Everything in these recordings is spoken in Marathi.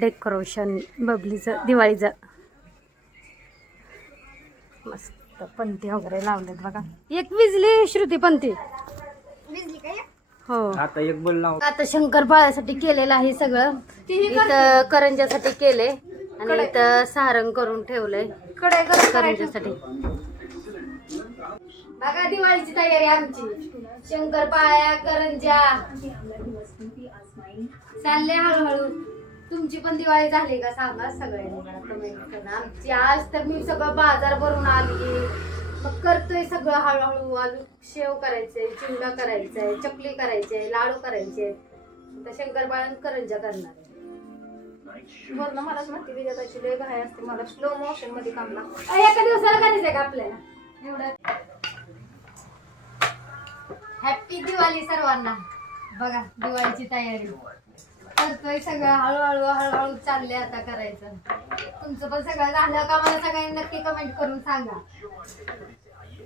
डेकोरेशन बबलीचं दिवाळीचं मस्त पंती वगैरे लावलेत बघा. एक विजली श्रुती पंती हो. आता एक बोल लाव. आता शंकरपाळ्यासाठी केलेलं आहे सगळं. इथं करंजासाठी केले आणि इथं सारंग करून ठेवलंय करंजासाठी. बघा दिवाळीची तयारी आमची. शंकरपाळ्या करंजा चालले हळूहळू. तुमची पण दिवाळी झाली का सांगा सगळ्यांनी मला कमेंट करा. आमची आज तर मी सगळं बाजार भरून आली. मग करतोय सगळं हळूहळू. अजून शेव करायचंय, चिवडा करायचंय, चकली करायचे, लाडू करायचे. तर शंकरपाळ्या करंजा करणार आहे. वरण मलाच म्हणते विजयाची लय घाई असते. मला स्लो मोशन मध्ये काम लागतं. एका दिवसाला करायचंय का आपल्याला एवढं. हॅपी दिवाळी सर्वांना. बघा दिवाळीची तयारी करतोय सगळं हळूहळू हळूहळू चालले आता करायचं. तुमचं पण सगळं झालं का मला सगळ्यांनी नक्की कमेंट करून सांगा.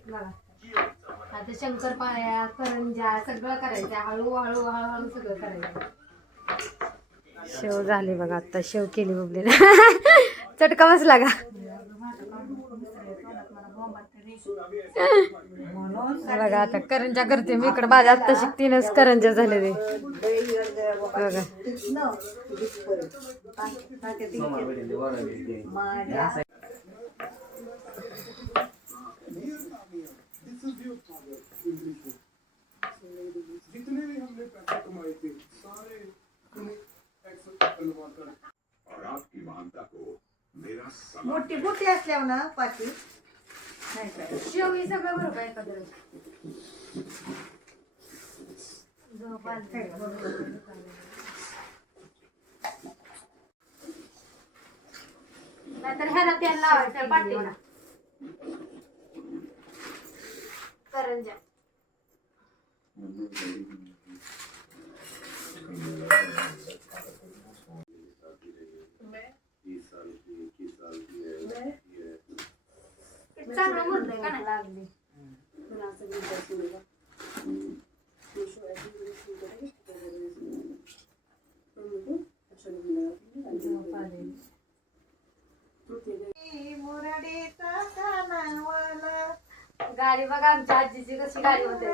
बघा आता शंकरपाळ्या करंजा सगळं करायचं. हळूहळू हळूहळू सगळं करायचं. शेव झाली बघा. आता शेव केली बबलीला. चटका बसला का बघा. आता करंजा करते मी इकडे. माझ्या आत्ता शिकतीनच करंजा झाले ते बघा. मोठी मोठी असल्यावर ना पाठी शेवई सगळं बरोबर आहे का नाहीतर ह्याला तेल लावायचं पाठीला करंजा. चांगलं मुरलंय का नाही लागले. गाडी बघा आमच्या आजीची कशी गाडी होते.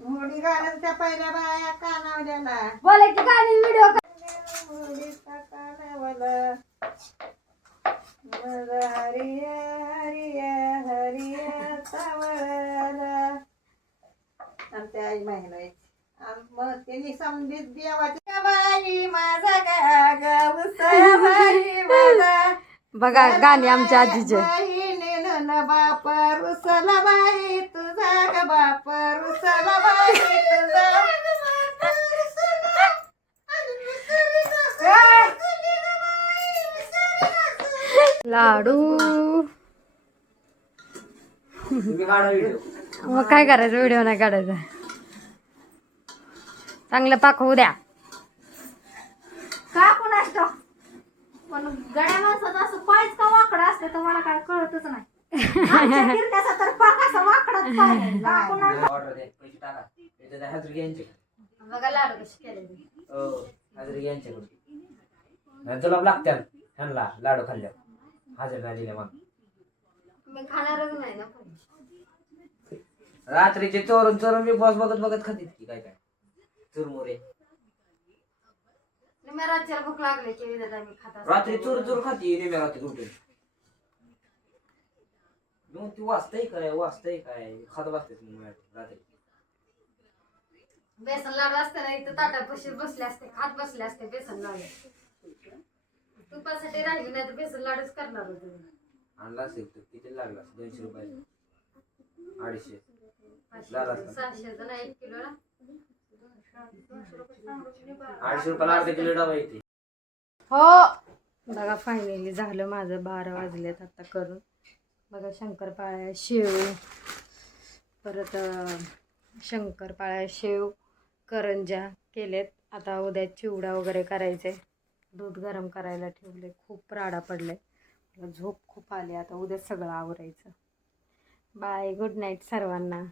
मोडी घालून त्या पहिल्या बाया कानावल्याला बोला की गाडी व्हिडिओ कानावला हरिय हरिय हरिय सावळला आमच्या आई महिना. मग त्यांनी समजित देवाच्या बाई माझा गागवसाई माझा. बघा गाणी आमच्या आजीचे. बाप रुसला बाई तुझा ग बाप रुसला बाई तुझा. लाडू मग काय करायचं. व्हिडिओ नाही काढायचा. चांगलं पाकवू द्या. का कोण असतो पण गड्या माणसाचं असं पायच का वाकडं असते तर मला काय कळतच नाही. आमच्या गिरट्याचा तर पाक असा वाकडाच पाय. का कोण बघा लाडू कशी केले. जुलाब लागत्यात ह्यांना लाडू खाल्ल्या हजर झालेल्या. मग मी खाणारच नाही ना. रात्रीचे चोरून चोरून मी बॉस बघत बघत खातीत की काय काय चुरमुरे. रात्रीला भूक लागली की मी खाता. रात्री चोर चोर खाती नेम्या रात्री उठून. मग ती वाचतंय काय खात बसते रात्री. बेसन लाडू असते ना इथं ताटापाशी बसले असते खात बसले असते बेसन लाडू. तुपासाठी राहिली नाही तर बेसन लाडूच करणार होते. आणला असेल तर किती लागला 200 रुपये 250 600 जण 1 किलो ना 250 रुपयाला अर्धा किलो डबा येते. हो बघा फायनली झालं माझं. 12 वाजलेत आता करून. बघा शंकरपाळ्या शेव परत शंकरपाळ्या शेव करंजा केलेत. आता उद्या चिवडा वगैरे करायचे. दूध गरम करायला ठेवले. खूप राडा पडले. झोप खूप आली. आता उद्या सगळं आवरायचं. बाय गुड नाईट सर्वांना.